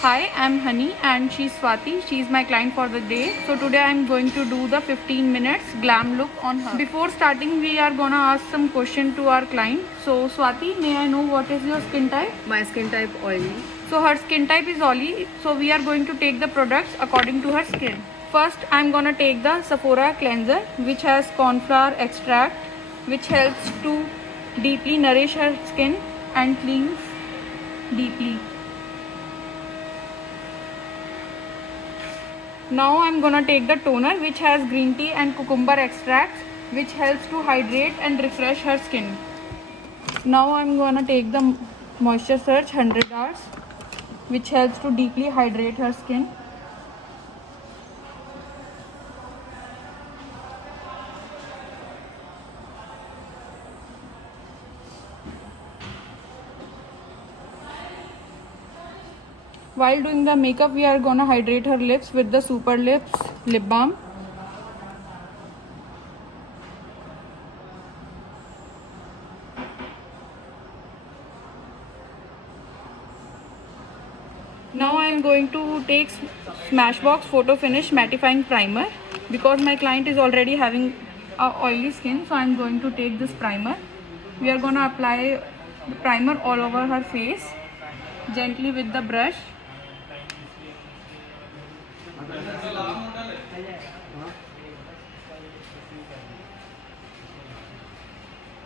Hi, I'm Honey and she's Swati. She's my client for the day. So today I'm going to do the 15 minutes glam look on her. Before starting, we are gonna ask some question to our client. So Swati, may I know what is your skin type? My skin type oily. So her skin type is oily. So we are going to take the products according to her skin. First, I'm gonna take the Sephora cleanser, which has cornflower extract, which helps to deeply nourish her skin and cleans deeply. Now I'm gonna take the toner, which has green tea and cucumber extracts, which helps to hydrate and refresh her skin. Now I'm gonna take the Moisture Surge 100 hours, which helps to deeply hydrate her skin. While doing the makeup, we are gonna hydrate her lips with the Super Lips lip balm. Now I am going to take Smashbox Photo Finish Mattifying Primer because my client is already having a oily skin, so I am going to take this primer. We are gonna apply the primer all over her face gently with the brush.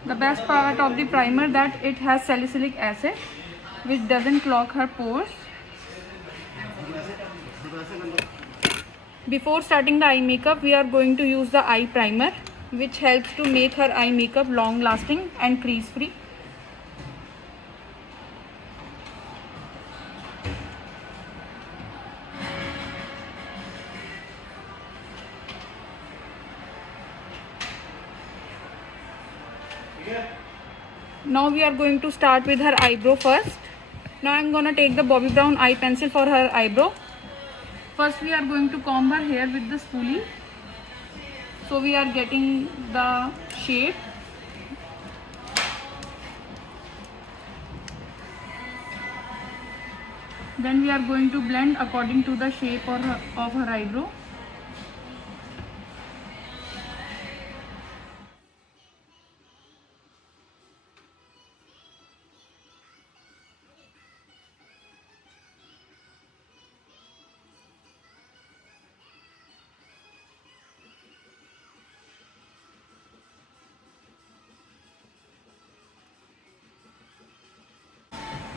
The best part of the primer that it has salicylic acid, which doesn't clog her pores. Before starting the eye makeup, we are going to use the eye primer, which helps to make her eye makeup long lasting and crease free. Now we are going to start with her eyebrow first. Now I am going to take the Bobbi Brown eye pencil for her eyebrow. First we are going to comb her hair with the spoolie. So we are getting the shape. Then we are going to blend according to the shape of her eyebrow.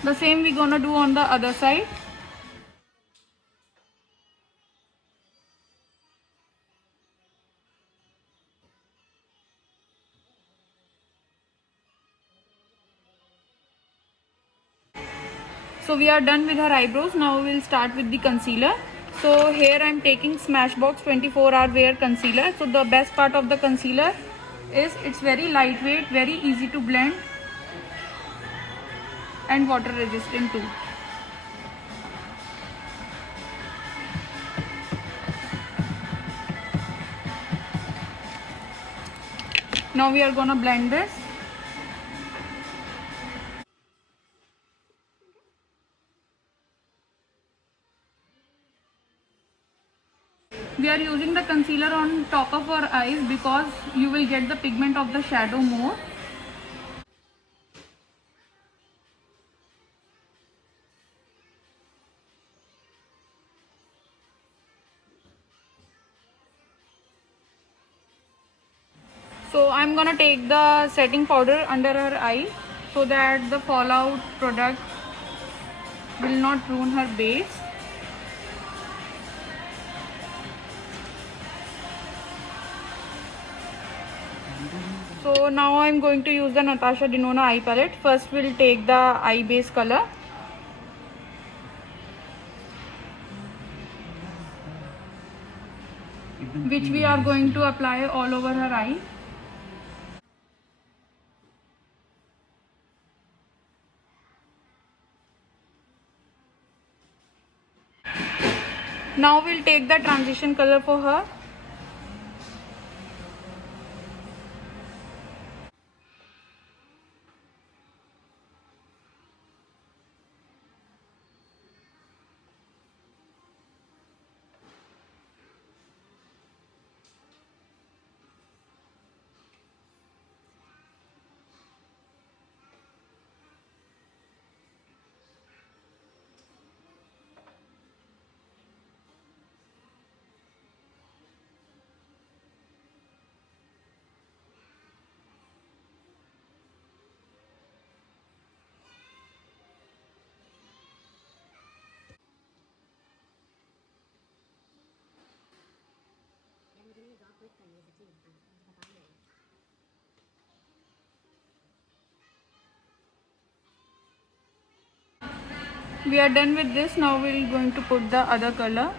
The same we gonna do on the other side. So we are done with her eyebrows. Now we will start with the concealer. So here I am taking Smashbox 24-hour wear concealer. So the best part of the concealer is it's very lightweight, very easy to blend and water resistant too. Now we are gonna blend this. We are using the concealer on top of our eyes because you will get the pigment of the shadow more. So I'm gonna take the setting powder under her eye so that the fallout product will not ruin her base. So now I'm going to use the Natasha Denona eye palette. First we'll take the eye base color. Which we are going to apply all over her eye. Now we'll take the transition color for her. We are done with this. Now we're going to put the other color.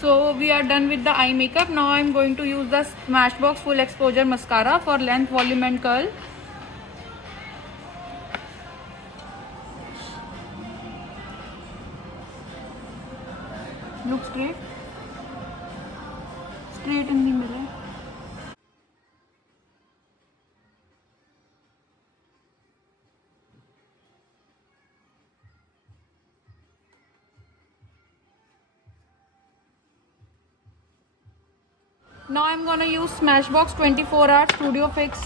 So we are done with the eye makeup. Now I'm going to use the Smashbox Full Exposure Mascara for length, volume and curl. Look straight. Straight in the mirror. Now I'm gonna use Smashbox 24 Hour Studio Fix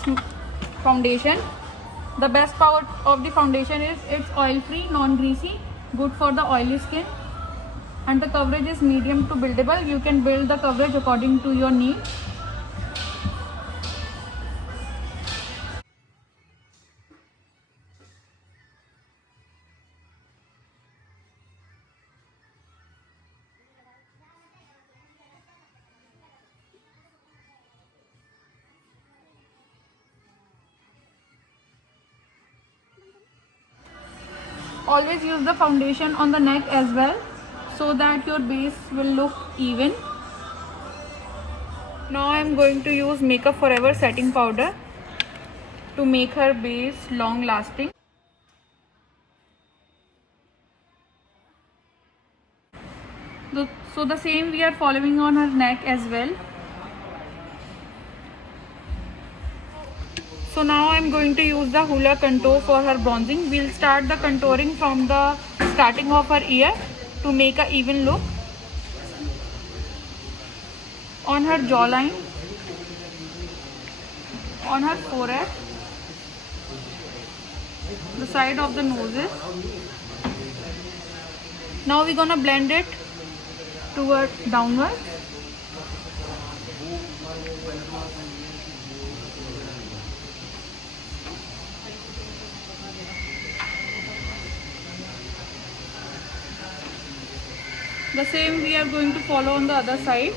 foundation. The best part of the foundation is it's oil free, non-greasy, good for the oily skin, and the coverage is medium to buildable. You can build the coverage according to your need. Always use the foundation on the neck as well, so that your base will look even. Now I am going to use Makeup Forever setting powder to make her base long lasting. So the same we are following on her neck as well. So now I am going to use the Hoola Contour for her bronzing. We'll start the contouring from the starting of her ear to make an even look. On her jawline, on her forehead, the side of the noses. Now we're gonna blend it toward downward. The same we are going to follow on the other side.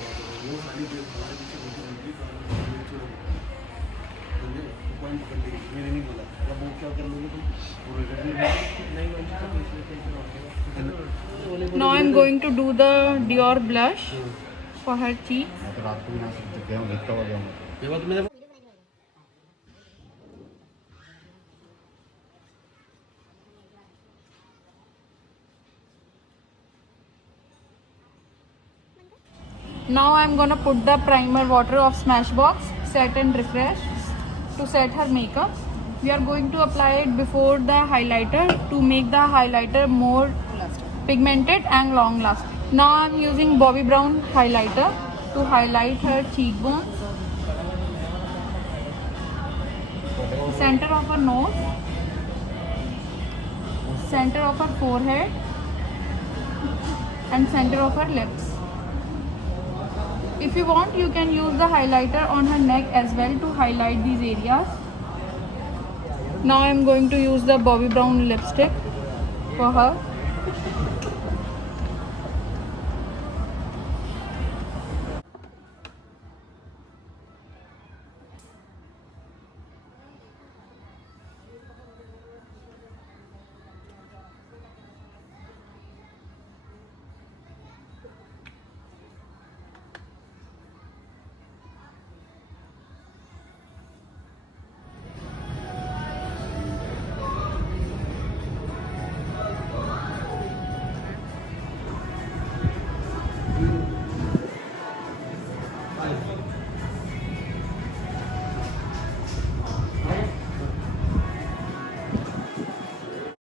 Now I am going to do the Dior blush for her cheek. Now I am gonna put the primer water of Smashbox Set and Refresh to set her makeup. We are going to apply it before the highlighter to make the highlighter more pigmented and long lasting. Now I am using Bobbi Brown highlighter to highlight her cheekbones, center of her nose, center of her forehead, and center of her lips. If you want, you can use the highlighter on her neck as well to highlight these areas. Now I am going to use the Bobbi Brown lipstick for her.